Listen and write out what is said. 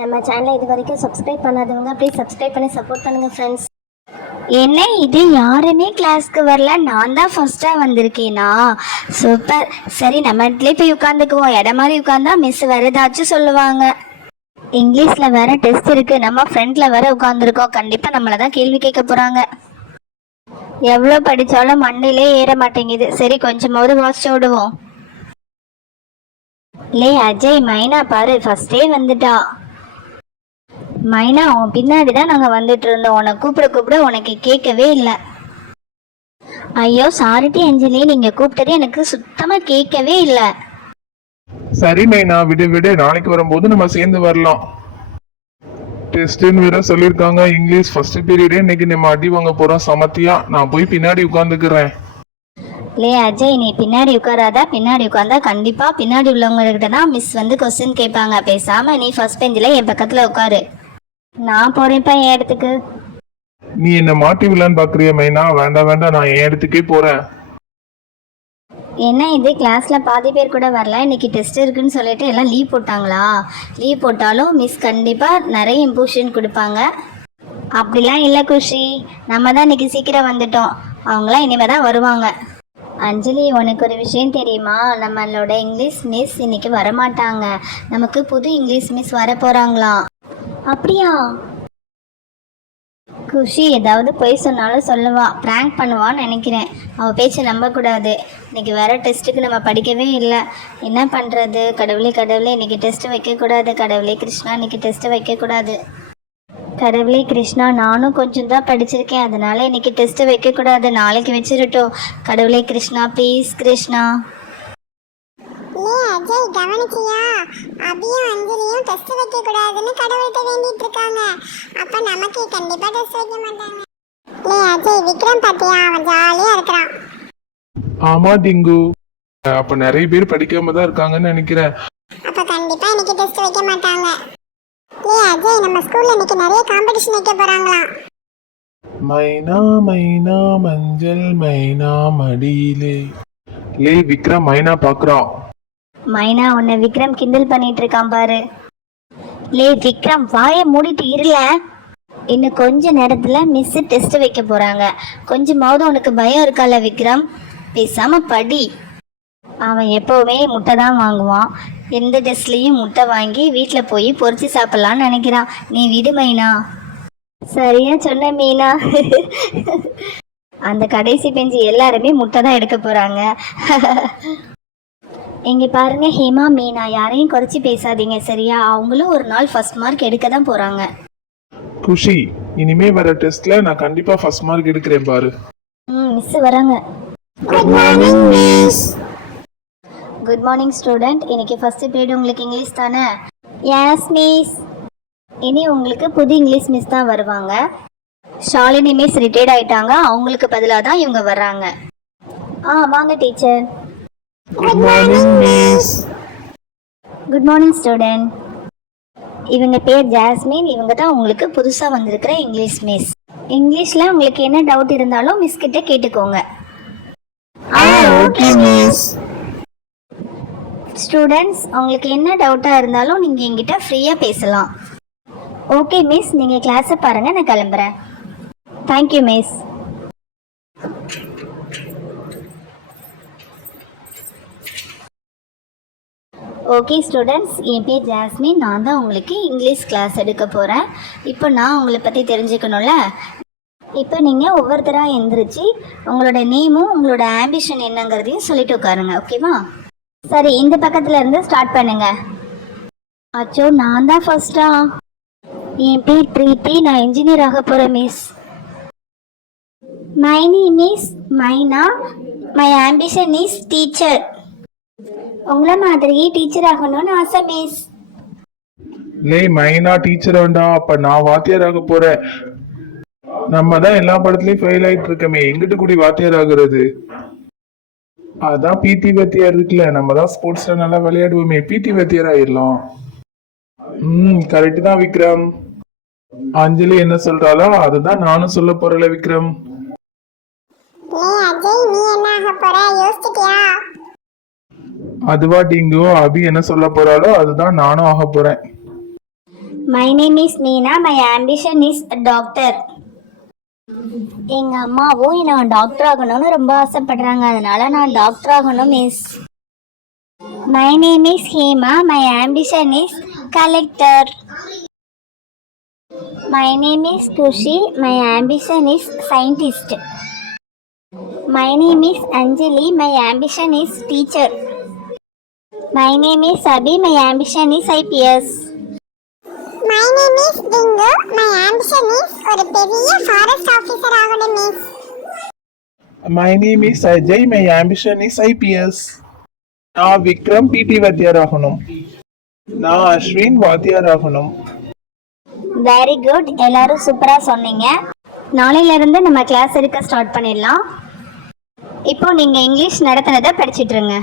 நம்ம சேனலை இது வரைக்கும் சப்ஸ்கிரைப் பண்ணாதவங்க ப்ளீஸ் சப்ஸ்கிரைப் பண்ணி சப்போர்ட் பண்ணுங்க ஃப்ரெண்ட்ஸ். என்ன இது, யாருமே கிளாஸ்க்கு வரல, நான் தான் ஃபர்ஸ்டா வந்திருக்கேனா? சூப்பர். சரி, நம்ம இடத்துல போய் உட்காந்துக்குவோம். இடம் மாதிரி உட்காந்தா மிஸ் வேற ஏதாச்சும் சொல்லுவாங்க. இங்கிலீஷ்ல வேற டெஸ்ட் இருக்கு, நம்ம ஃப்ரண்ட்ல வேற உட்காந்துருக்கோம். கண்டிப்பா நம்மள தான் கேள்வி கேட்க போறாங்க. எவ்வளோ படிச்சாலும் மண்ணிலே ஏற மாட்டேங்குது. சரி, கொஞ்சமாவது வாசிச்சு விடுவோம். லே அஜய், மைனா பாரு ஃபர்ஸ்டே வந்துட்டா. மைனா, உன் பின்னாடி தான் நாங்கள் வந்துட்டு இருந்தோம். உன்னை கூப்பிட கூப்பிட உனக்கு கேட்கவே இல்லை. ஐயோ சாரிட்டி அஞ்சலி, நீங்கள் கூப்பிட்டது எனக்கு சுத்தமாக கேட்கவே இல்லை. சரி மைனா, விடு விடு, நாளைக்கு வரும்போது நம்ம சேர்ந்து வரலாம். டெஸ்ட்னு வேற சொல்லியிருக்காங்க. இங்கிலீஷ் ஃபர்ஸ்ட் பீரியடே இன்னைக்கு நம்ம அடி வாங்க போறோம் சமத்தியா. நான் போய் பின்னாடி உட்காந்துக்கிறேன். லே அஜய், நீ பின்னாடி உட்காராதா? பின்னாடி உட்காந்தா கண்டிப்பா பின்னாடி உள்ளவங்ககிட்ட தான் மிஸ் வந்து கொஸ்டின் கேட்பாங்க. பேசாம நீ ஃபர்ஸ்ட் பெஞ்சில் என் பக்கத்துல உட்காரு. நான் போறேன்ப்பா என் இடத்துக்கு. நீ என்ன மாட்டி விடலான்னு பாக்குறிய மைனா? வேண்டாம் வேண்டாம், நான் என் இடத்துக்கே போறேன். என்ன இது, கிளாஸ்ல பாதி பேர் கூட வரல, இன்னைக்கு டெஸ்ட் இருக்குன்னு சொல்லிட்டு எல்லாம் லீவ் போட்டாங்களா? லீவ் போட்டாலும் மிஸ் கண்டிப்பா நிறைய இம்போர்ஷன் கொடுப்பாங்க. அப்படிலாம் இல்லை குஷி, நம்ம தான் இன்னைக்கு சீக்கிரம் வந்துட்டோம். அவங்களாம் இனிமே தான் வருவாங்க. அஞ்சலி, உனக்கு ஒரு விஷயம் தெரியுமா? நம்மளோட இங்கிலீஷ் மிஸ் இன்னைக்கு வரமாட்டாங்க. நமக்கு புது இங்கிலீஷ் மிஸ் வர போறாங்களாம். அப்படியா? குஷி ஏதாவது பொய் சொன்னாலும் சொல்லுவா, ப்ராங்க் பண்ணுவான்னு நினைக்கிறேன். அவள் பேச்சை நம்பக்கூடாது. இன்னைக்கு வேற டெஸ்ட்டுக்கு நம்ம படிக்கவே இல்லை. என்ன பண்ணுறது? கடவுளே கடவுளே, இன்னைக்கு டெஸ்ட் வைக்கக்கூடாது. கடவுளே கிருஷ்ணா, இன்னைக்கு டெஸ்ட் வைக்கக்கூடாது. கடவுளே கிருஷ்ணா, நானும் கொஞ்சம் தான் படிச்சிருக்கேன், அதனால இன்னைக்கு டெஸ்ட் வைக்கக்கூடாது. நாளைக்கு வச்சிருட்டோம். கடவுளே கிருஷ்ணா, ப்ளீஸ் கிருஷ்ணா. அஜய், கவனிச்சியா? அபியும் அஞ்சலியும் டெஸ்ட் வைக்க கூடாதுன்னு கடவுள்கிட்ட வேண்டிட்டு இருக்காங்க. அப்ப நமக்கு கண்டிப்பா டெஸ்ட் வைக்க மாட்டாங்க. அஜய், விக்ரம் பாத்தியா? அவன் ஜாலியா இருக்கிறான். ஆமா டிங்கு, அப்ப நிறைய பேர் படிக்காம தான் இருக்காங்கன்னு நினைக்கிறேன். அப்ப கண்டிப்பா இன்னைக்கு டெஸ்ட் வைக்க மாட்டாங்க. அஜய், நம்ம ஸ்கூல்ல இன்னைக்கு நிறைய காம்படிஷன் வைக்க போறாங்களாம். மைனா மைனா மஞ்சள் மைனா மடியிலே. லே விக்ரம், மைனா பாக்குறான். மைனா, உன்னை விக்ரம் கிண்டல் பண்ணிட்டு இருக்கான் பாரு. லே விக்ரம், வாயை மூடிட்டு இருல. இன்னும் கொஞ்ச நேரத்துல மிஸ் டெஸ்ட் வைக்க போறாங்க. கொஞ்சமாவது உனக்கு பயம் இருக்கால விக்ரம்? பேசாம படி. அவன் எப்பவுமே முட்டை தான் வாங்குவான். எந்த டெஸ்ட்லயும் முட்டை வாங்கி வீட்டில் போய் பொரிச்சு சாப்பிடலான்னு நினைக்கிறான். நீ விடு மைனா. சரியா சொன்ன மீனா. அந்த கடைசி பெஞ்சு எல்லாருமே முட்டை தான் எடுக்க போறாங்க. இங்க பாருங்க ஹேமா, மீனா, யாரையும் குறைச்சி பேசாதீங்க சரியா? அவங்களும் ஒரு நாள் ஃபர்ஸ்ட் மார்க் எடுக்க தான் போறாங்க. குஷி, இனிமே வர டெஸ்ட்ல நான் கண்டிப்பா ஃபர்ஸ்ட் மார்க் எடுக்கிறேன் பாரு. மிஸ் வராங்க. Good morning miss. Good morning student. இன்னைக்கு ஃபர்ஸ்ட் பீரியட் உங்களுக்கு இங்கிலீஷ் தானே? Yes miss. இனி உங்களுக்கு புது இங்கிலீஷ் மிஸ் தான் வருவாங்க. ஷாலினி மிஸ் ரிட்டையர்ட் ஆயிட்டாங்க, அவங்களுக்கு பதிலாக தான் இவங்க வர்றாங்க. வாங்க teacher. Good morning miss. Good morning student. இவங்க பேர் ஜாஸ்மின். இவங்க தான் உங்களுக்கு புதுசாக வந்திருக்கிற இங்கிலீஷ் மிஸ். இங்கிலீஷில் உங்களுக்கு என்ன டவுட் இருந்தாலும் மிஸ் கிட்ட கேட்டுக்கோங்க. Okay miss. ஸ்டூடெண்ட்ஸ், உங்களுக்கு என்ன டவுட்டாக இருந்தாலும் நீங்கள் என்கிட்ட ஃப்ரீயாக பேசலாம். ஓகே மிஸ், நீங்கள் கிளாஸை பாருங்கள், நான் கிளம்புறேன். Thank you miss. ஓகே ஸ்டூடெண்ட்ஸ், என் பேர் ஜாஸ்மின். நான் தான் உங்களுக்கு இங்கிலீஷ் கிளாஸ் எடுக்க போகிறேன். இப்போ நான் உங்களை பற்றி தெரிஞ்சுக்கணும்ல. இப்போ நீங்கள் ஒவ்வொருத்தராக எந்திரிச்சு உங்களோட நேமும் உங்களோட ஆம்பிஷன் என்னங்கிறதையும் சொல்லிட்டு உட்காருங்க, ஓகேவா? சரி, இந்த பக்கத்தில் இருந்து ஸ்டார்ட் பண்ணுங்க. அச்சோ, நான் தான் ஃபர்ஸ்டா? என் பேர் பிரீத்தி, நான் இன்ஜினியர் ஆக போகிறேன் மிஸ். மை நேம் இஸ் மைனா. My ambition is teacher. உங்களை மாதிரி டீச்சர் ஆகணும்னு ஆசை மிஸ். லே மைனா டீச்சர் வேண்டா, அப்ப நான் வாத்தியார் ஆக போறேன். நம்ம தான் எல்லா படத்துலயும் ஃபெயில் ஆயிட்டு இருக்கமே, எங்கிட்டு கூடி வாத்தியார் ஆகுறது? அதான் பிடி வாத்தியார் இருக்குல்ல, நம்ம தான் ஸ்போர்ட்ஸ்ல நல்லா விளையாடுவோமே, பிடி வாத்தியார் ஆயிடலாம். கரெக்ட் தான் விக்ரம். அஞ்சலி என்ன சொல்றாளோ அதுதான் நானும் சொல்ல போறல விக்ரம். அஜய், நீ என்ன ஆக போற? யோசிச்சிட்டியா? அதுவா டிங்கு, அபி என்ன சொல்ல போறாளோ அதுதான் நானும் ஆக போறேன். My name is Meena. My ambition is doctor. எங்கள் அம்மாவும் நான் டாக்டர் ஆகணும்னு ரொம்ப ஆசைப்படுறாங்க, அதனால நான் டாக்டர் ஆகணும் miss. My name is Hema. My ambition is collector. My name is Khushi. My ambition is scientist. My name is Anjali. My ambition is teacher. My name is Abhi. My ambition is IPS. My name is Tinku. My ambition is ஒரு பெரிய forest officer ஆகணும் miss. My name is Ajay. My ambition is IPS. நான் விக்ரம் பிடி வாத்தியார் ஆகணும். நான் அஸ்வின் வாத்தியார் ஆகணும். வெரி குட், எல்லாரும் சூப்பராக சொன்னீங்க. நாளையிலேருந்து நம்ம கிளாஸ் எடுக்க ஸ்டார்ட் பண்ணிடலாம். இப்போ நீங்கள் இங்கிலீஷ் நடத்தினதை படிச்சிட்ருங்க.